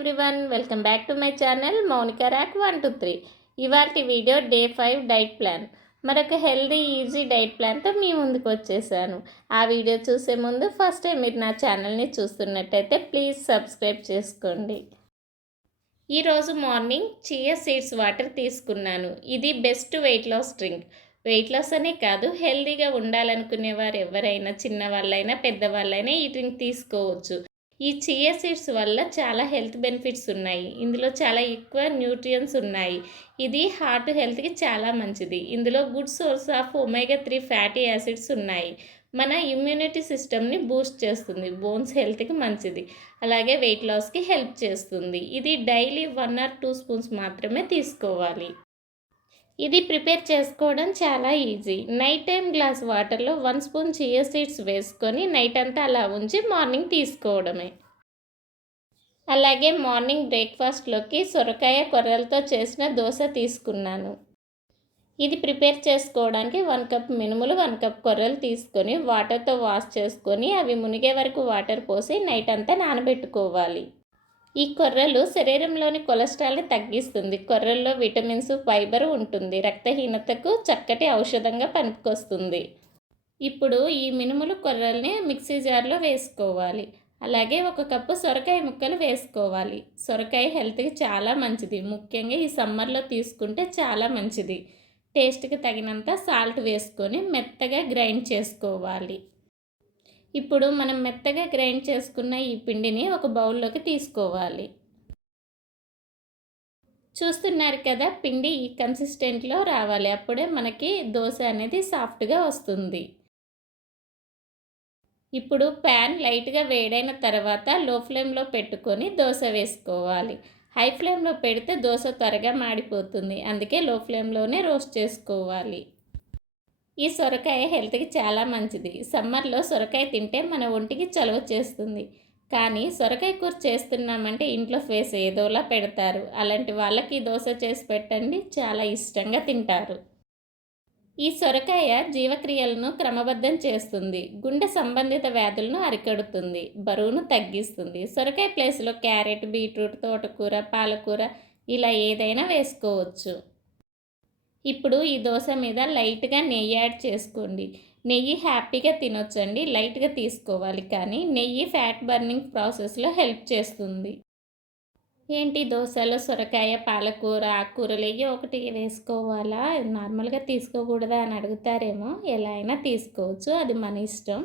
Everyone welcome back to my channel Mounika rack one two three ఇవాటి video day five diet plan మరొక healthy easy diet ప్లాన్తో మీ ముందుకు వచ్చేసాను. ఆ వీడియో చూసే ముందు ఫస్ట్ టైం మీరు నా ఛానల్ని చూస్తున్నట్టయితే ప్లీజ్ సబ్స్క్రైబ్ చేసుకోండి. ఈరోజు మార్నింగ్ చియా సీడ్స్ వాటర్ తీసుకున్నాను. ఇది best weight loss drink weight loss అనే కాదు హెల్దీగా ఉండాలనుకునే వారు ఎవరైనా చిన్నవాళ్ళైనా పెద్దవాళ్ళైనా ఈ డ్రింక్ తీసుకోవచ్చు. ఈ చియా సీడ్స్ వల్ల చాలా హెల్త్ బెనిఫిట్స్ ఉన్నాయి. ఇందులో చాలా ఎక్కువ న్యూట్రియన్స్ ఉన్నాయి. ఇది హార్ట్ హెల్త్కి చాలా మంచిది. ఇందులో good source of omega three fatty acids ఉన్నాయి. మన ఇమ్యూనిటీ సిస్టమ్ని బూస్ట్ చేస్తుంది. బోన్స్ హెల్త్కి మంచిది. అలాగే వెయిట్ లాస్కి హెల్ప్ చేస్తుంది. ఇది daily one or two spoons మాత్రమే తీసుకోవాలి. ఇది ప్రిపేర్ చేసుకోవడం చాలా ఈజీ. నైట్ టైం గ్లాస్ వాటర్లో వన్ స్పూన్ చియా సీడ్స్ వేసుకొని నైట్ అంతా అలా ఉంచి మార్నింగ్ తీసుకోవడమే. అలాగే మార్నింగ్ బ్రేక్ఫాస్ట్లోకి సొరకాయ కొర్రలతో చేసిన దోశ తీసుకున్నాను. ఇది ప్రిపేర్ చేసుకోవడానికి వన్ కప్ మినుములు వన్ కప్ కొర్రలు తీసుకొని వాటర్తో వాష్ చేసుకొని అవి మునిగే వరకు వాటర్ పోసి నైట్ అంతా నానబెట్టుకోవాలి. ఈ కొర్రలు శరీరంలోని కొలెస్ట్రాల్ని తగ్గిస్తుంది. కొర్రల్లో విటమిన్స్ ఫైబర్ ఉంటుంది. రక్తహీనతకు చక్కటి ఔషధంగా పనికొస్తుంది. ఇప్పుడు ఈ మినుములు కొర్రల్ని మిక్సీ జార్లో వేసుకోవాలి. అలాగే ఒక కప్పు సొరకాయ ముక్కలు వేసుకోవాలి. సొరకాయ హెల్త్కి చాలా మంచిది. ముఖ్యంగా ఈ సమ్మర్లో తీసుకుంటే చాలా మంచిది. టేస్ట్కి తగినంత సాల్ట్ వేసుకొని మెత్తగా గ్రైండ్ చేసుకోవాలి. ఇప్పుడు మనం మెత్తగా గ్రైండ్ చేసుకున్న ఈ పిండిని ఒక బౌల్లోకి తీసుకోవాలి. చూస్తున్నారు కదా పిండి ఈ కన్సిస్టెంట్లో రావాలి. అప్పుడే మనకి దోశ అనేది సాఫ్ట్గా వస్తుంది. ఇప్పుడు ప్యాన్ లైట్గా వేడైన తర్వాత లో ఫ్లేమ్లో పెట్టుకొని దోశ వేసుకోవాలి. హై ఫ్లేమ్లో పెడితే దోశ త్వరగా మాడిపోతుంది. అందుకే లో ఫ్లేమ్లోనే రోస్ట్ చేసుకోవాలి. ఈ సొరకాయ హెల్త్కి చాలా మంచిది. సమ్మర్లో సొరకాయ తింటే మన ఒంటికి చలువ చేస్తుంది. కానీ సొరకాయ కూర చేస్తున్నామంటే ఇంట్లో ఫేస్ ఏదోలా పెడతారు. అలాంటి వాళ్ళకి దోశ చేసి పెట్టండి. చాలా ఇష్టంగా తింటారు. ఈ సొరకాయ జీవక్రియలను క్రమబద్ధం చేస్తుంది. గుండె సంబంధిత వ్యాధులను అరికడుతుంది. బరువును తగ్గిస్తుంది. సొరకాయ ప్లేస్లో క్యారెట్ బీట్రూట్ తోటకూర పాలకూర ఇలా ఏదైనా వేసుకోవచ్చు. ఇప్పుడు ఈ దోశ మీద లైట్గా నెయ్యి యాడ్ చేసుకోండి. నెయ్యి హ్యాపీగా తినొచ్చండి. లైట్గా తీసుకోవాలి కానీ నెయ్యి ఫ్యాట్ బర్నింగ్ ప్రాసెస్లో హెల్ప్ చేస్తుంది. ఏంటి దోశలో సొరకాయ పాలకూర ఆకుకూరలు అయ్యి ఒకటి వేసుకోవాలా? నార్మల్గా తీసుకోకూడదా అని అడుగుతారేమో. ఎలా అయినా తీసుకోవచ్చు. అది మన ఇష్టం.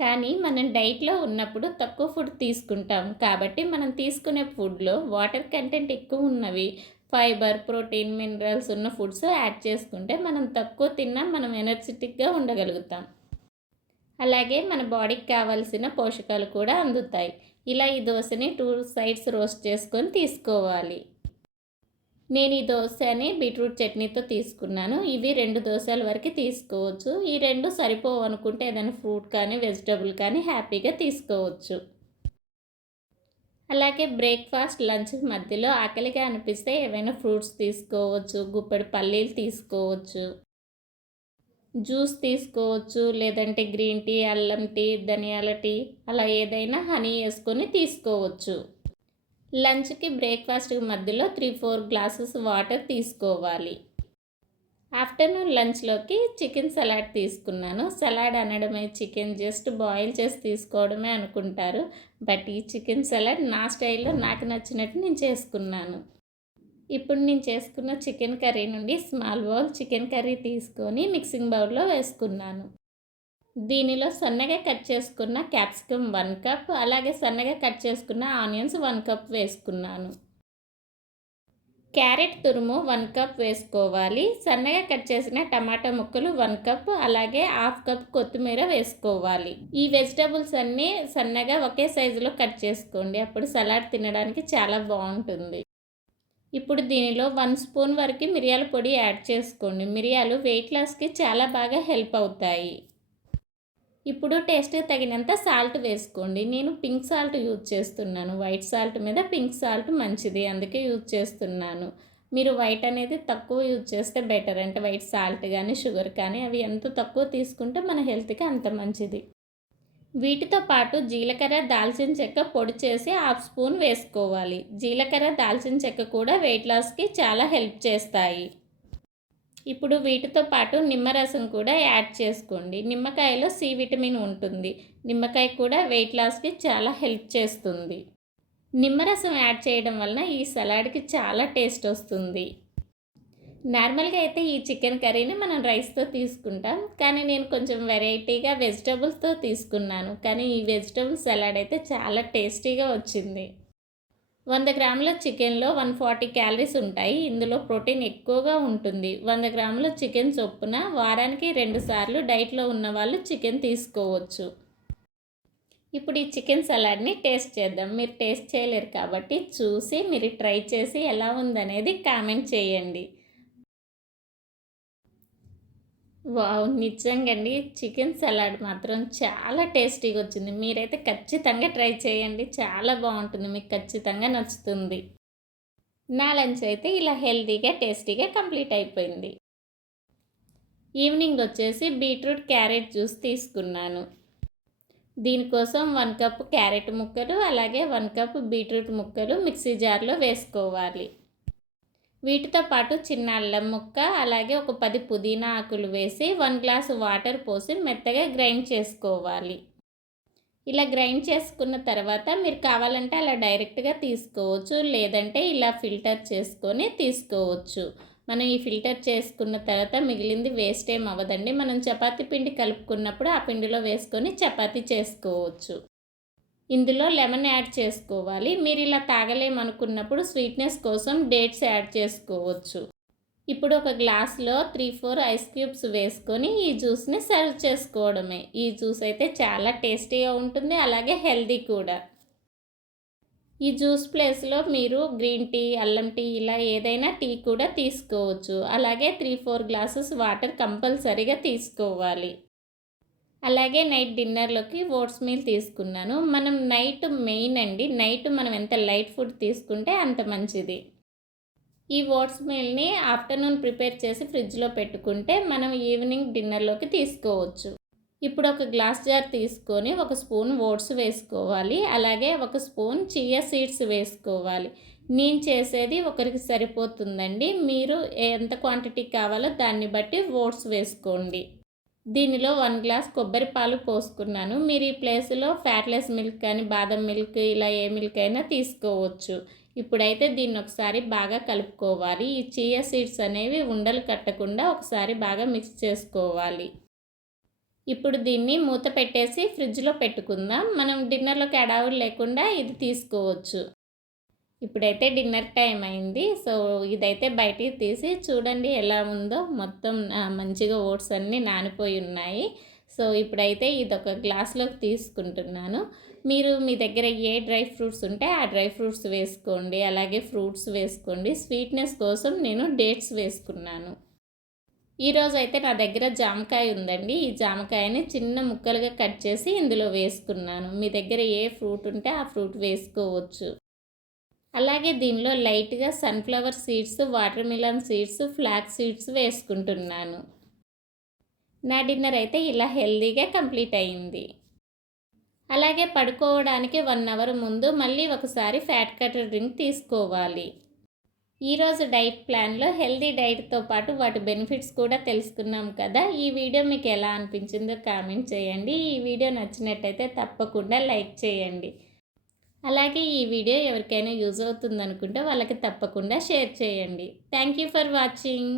కానీ మనం డైట్లో ఉన్నప్పుడు తక్కువ ఫుడ్ తీసుకుంటాం. కాబట్టి మనం తీసుకునే ఫుడ్లో వాటర్ కంటెంట్ ఎక్కువ ఉన్నవి ఫైబర్ ప్రోటీన్ మినరల్స్ ఉన్న ఫుడ్స్ యాడ్ చేసుకుంటే మనం తక్కువ తిన్నా మనం ఎనర్జెటిక్గా ఉండగలుగుతాం. అలాగే మన బాడీకి కావాల్సిన పోషకాలు కూడా అందుతాయి. ఇలా ఈ దోశని టూ సైడ్స్ రోస్ట్ చేసుకొని తీసుకోవాలి. నేను ఈ దోశని బీట్రూట్ చట్నీతో తీసుకున్నాను. ఇవి రెండు దోశల వరకు తీసుకోవచ్చు. ఈ రెండు సరిపోవు అనుకుంటే ఏదైనా ఫ్రూట్ కానీ వెజిటబుల్ కానీ హ్యాపీగా తీసుకోవచ్చు. అలాగే బ్రేక్ఫాస్ట్ లంచ్ మధ్యలో ఆకలిగా అనిపిస్తే ఏవైనా ఫ్రూట్స్ తీసుకోవచ్చు గుప్పెడు పల్లీలు తీసుకోవచ్చు జ్యూస్ తీసుకోవచ్చు లేదంటే గ్రీన్ టీ అల్లం టీ ధనియాల టీ అలా ఏదైనా హనీ వేసుకొని తీసుకోవచ్చు. లంచ్కి బ్రేక్ఫాస్ట్కి మధ్యలో త్రీ ఫోర్ గ్లాసెస్ వాటర్ తీసుకోవాలి. ఆఫ్టర్నూన్ లంచ్లోకి చికెన్ సలాడ్ తీసుకున్నాను. సలాడ్ అనడమే చికెన్ జస్ట్ బాయిల్ చేసి తీసుకోవడమే అనుకుంటారు. బట్ ఈ చికెన్ సలాడ్ నా స్టైల్లో నాకు నచ్చినట్టు నేను చేసుకున్నాను. ఇప్పుడు నేను చేసుకున్న చికెన్ కర్రీ నుండి స్మాల్ బౌల్ చికెన్ కర్రీ తీసుకొని మిక్సింగ్ బౌల్లో వేసుకున్నాను. దీనిలో సన్నగా కట్ చేసుకున్న క్యాప్సికమ్ వన్ కప్ అలాగే సన్నగా కట్ చేసుకున్న ఆనియన్స్ వన్ కప్ వేసుకున్నాను. క్యారెట్ తురుము వన్ కప్ వేసుకోవాలి. సన్నగా కట్ చేసిన టమాటా ముక్కలు వన్ కప్ అలాగే హాఫ్ కప్ కొత్తిమీర వేసుకోవాలి. ఈ వెజిటబుల్స్ అన్నీ సన్నగా ఒకే సైజులో కట్ చేసుకోండి. అప్పుడు సలాడ్ తినడానికి చాలా బాగుంటుంది. ఇప్పుడు దీనిలో వన్ స్పూన్ వరకు మిరియాల పొడి యాడ్ చేసుకోండి. మిరియాలు వెయిట్ లాస్కి చాలా బాగా హెల్ప్ అవుతాయి. ఇప్పుడు టేస్ట్ తగినంత సాల్ట్ వేసుకోండి. నేను పింక్ సాల్ట్ యూజ్ చేస్తున్నాను. వైట్ సాల్ట్ మీద పింక్ సాల్ట్ మంచిది. అందుకే యూజ్ చేస్తున్నాను. మీరు వైట్ అనేది తక్కువ యూజ్ చేస్తే బెటర్. అంటే వైట్ సాల్ట్ కానీ షుగర్ కానీ అవి ఎంత తక్కువ తీసుకుంటే మన హెల్త్కి అంత మంచిది. వీటితో పాటు జీలకర్ర దాల్చిన చెక్క పొడి చేసి హాఫ్ స్పూన్ వేసుకోవాలి. జీలకర్ర దాల్చిన చెక్క కూడా వెయిట్ లాస్కి చాలా హెల్ప్ చేస్తాయి. ఇప్పుడు వీటితో పాటు నిమ్మరసం కూడా యాడ్ చేసుకోండి. నిమ్మకాయలో సి విటమిన్ ఉంటుంది. నిమ్మకాయ కూడా వెయిట్ లాస్కి చాలా హెల్ప్ చేస్తుంది. నిమ్మరసం యాడ్ చేయడం వలన ఈ సలాడ్కి చాలా టేస్ట్ వస్తుంది. నార్మల్గా అయితే ఈ చికెన్ కర్రీని మనం రైస్తో తీసుకుంటాం. కానీ నేను కొంచెం వెరైటీగా వెజిటబుల్స్తో తీసుకున్నాను. కానీ ఈ వెజిటబుల్ సలాడ్ అయితే చాలా టేస్టీగా వచ్చింది. వంద గ్రాముల చికెన్లో వన్ ఫార్టీ క్యాలరీస్ ఉంటాయి. ఇందులో ప్రోటీన్ ఎక్కువగా ఉంటుంది. వంద గ్రాముల చికెన్ చొప్పున వారానికి రెండుసార్లు డైట్లో ఉన్న వాళ్ళు చికెన్ తీసుకోవచ్చు. ఇప్పుడు ఈ చికెన్ సలాడ్ని టేస్ట్ చేద్దాం. మీరు టేస్ట్ చేయలేరు కాబట్టి చూసి మీరు ట్రై చేసి ఎలా ఉందనేది కామెంట్ చేయండి. వావ్ నిజంగా అండి చికెన్ సలాడ్ మాత్రం చాలా టేస్టీగా వచ్చింది మీరైతే ఖచ్చితంగా ట్రై చేయండి. చాలా బాగుంటుంది మీకు ఖచ్చితంగా నచ్చుతుంది. నా లంచ్ అయితే ఇలా హెల్తీగా టేస్టీగా కంప్లీట్ అయిపోయింది. ఈవినింగ్ వచ్చేసి బీట్రూట్ క్యారెట్ జ్యూస్ తీసుకున్నాను. దీనికోసం వన్ కప్ క్యారెట్ ముక్కలు అలాగే వన్ కప్ బీట్రూట్ ముక్కలు మిక్సీ జార్లో వేసుకోవాలి. వీటితో పాటు చిన్న అల్లం ముక్క అలాగే ఒక పది పుదీనా ఆకులు వేసి వన్ గ్లాసు వాటర్ పోసి మెత్తగా గ్రైండ్ చేసుకోవాలి. ఇలా గ్రైండ్ చేసుకున్న తర్వాత మీరు కావాలంటే అలా డైరెక్ట్గా తీసుకోవచ్చు లేదంటే ఇలా ఫిల్టర్ చేసుకొని తీసుకోవచ్చు. మనం ఈ ఫిల్టర్ చేసుకున్న తర్వాత మిగిలింది వేస్ట్ ఏం అవ్వదండి. మనం చపాతీ పిండి కలుపుకున్నప్పుడు ఆ పిండిలో వేసుకొని చపాతీ చేసుకోవచ్చు. ఇందులో లెమన్ యాడ్ చేసుకోవాలి. మీరు ఇలా తాగలేమనుకున్నప్పుడు స్వీట్నెస్ కోసం డేట్స్ యాడ్ చేసుకోవచ్చు. ఇప్పుడు ఒక గ్లాస్లో త్రీ ఫోర్ ఐస్ క్యూబ్స్ వేసుకొని ఈ జ్యూస్ని సర్వ్ చేసుకోవడమే. ఈ జ్యూస్ అయితే చాలా టేస్టీగా ఉంటుంది అలాగే హెల్దీ కూడా. ఈ జ్యూస్ ప్లేస్లో మీరు గ్రీన్ టీ అల్లం టీ ఇలా ఏదైనా టీ కూడా తీసుకోవచ్చు. అలాగే త్రీ ఫోర్ గ్లాసెస్ వాటర్ కంపల్సరీగా తీసుకోవాలి. అలాగే నైట్ డిన్నర్లోకి ఓట్స్ మీల్ తీసుకున్నాను. మనం నైట్ మెయిన్ అండి. నైట్ మనం ఎంత లైట్ ఫుడ్ తీసుకుంటే అంత మంచిది. ఈ ఓట్స్ మీల్ని ఆఫ్టర్నూన్ ప్రిపేర్ చేసి ఫ్రిడ్జ్లో పెట్టుకుంటే మనం ఈవినింగ్ డిన్నర్లోకి తీసుకోవచ్చు. ఇప్పుడు ఒక గ్లాస్ జార్ తీసుకొని ఒక స్పూన్ ఓట్స్ వేసుకోవాలి. అలాగే ఒక స్పూన్ చియా సీడ్స్ వేసుకోవాలి. నేను చేసేది ఒకరికి సరిపోతుందండి. మీరు ఎంత క్వాంటిటీ కావాలో దాన్ని బట్టి ఓట్స్ వేసుకోండి. దీనిలో వన్ గ్లాస్ కొబ్బరి పాలు పోసుకున్నాను. మీరు ఈ ప్లేస్లో ఫ్యాట్లెస్ మిల్క్ కానీ బాదం మిల్క్ ఇలా ఏ మిల్క్ అయినా తీసుకోవచ్చు. ఇప్పుడైతే దీన్ని ఒకసారి బాగా కలుపుకోవాలి. ఈ చియా సీడ్స్ అనేవి ఉండలు కట్టకుండా ఒకసారి బాగా మిక్స్ చేసుకోవాలి. ఇప్పుడు దీన్ని మూత పెట్టేసి ఫ్రిడ్జ్లో పెట్టుకుందాం. మనం డిన్నర్లోకి అడావులు లేకుండా ఇది తీసుకోవచ్చు. ఇప్పుడైతే డిన్నర్ టైం అయింది. సో ఇదైతే బయటికి తీసి చూడండి ఎలా ఉందో. మొత్తం మంచిగా ఓట్స్ అన్నీ నానిపోయి ఉన్నాయి. సో ఇప్పుడైతే ఇది ఒక గ్లాస్లోకి తీసుకుంటున్నాను. మీరు మీ దగ్గర ఏ డ్రై ఫ్రూట్స్ ఉంటే ఆ డ్రై ఫ్రూట్స్ వేసుకోండి. అలాగే ఫ్రూట్స్ వేసుకోండి. స్వీట్నెస్ కోసం నేను డేట్స్ వేసుకున్నాను. ఈరోజు అయితే నా దగ్గర జామకాయ ఉందండి. ఈ జామకాయని చిన్న ముక్కలుగా కట్ చేసి ఇందులో వేసుకున్నాను. మీ దగ్గర ఏ ఫ్రూట్ ఉంటే ఆ ఫ్రూట్ వేసుకోవచ్చు. అలాగే దీనిలో లైట్గా sunflower seeds watermelon seeds flax seeds వేసుకుంటున్నాను. నా డిన్నర్ అయితే ఇలా హెల్దీగా కంప్లీట్ అయింది. అలాగే పడుకోవడానికి వన్ అవర్ ముందు మళ్ళీ ఒకసారి ఫ్యాట్ కటర్ డ్రింక్ తీసుకోవాలి. ఈరోజు డైట్ ప్లాన్లో హెల్దీ డైట్తో పాటు వాటి బెనిఫిట్స్ కూడా తెలుసుకున్నాం కదా! ఈ వీడియో మీకు ఎలా అనిపించిందో కామెంట్ చేయండి. ఈ వీడియో నచ్చినట్టయితే తప్పకుండా లైక్ చేయండి. అలాగే ఈ వీడియో ఎవరికైనా యూజ్ అవుతుంది అనుకుంటే వాళ్ళకి తప్పకుండా షేర్ చేయండి. Thank you for watching.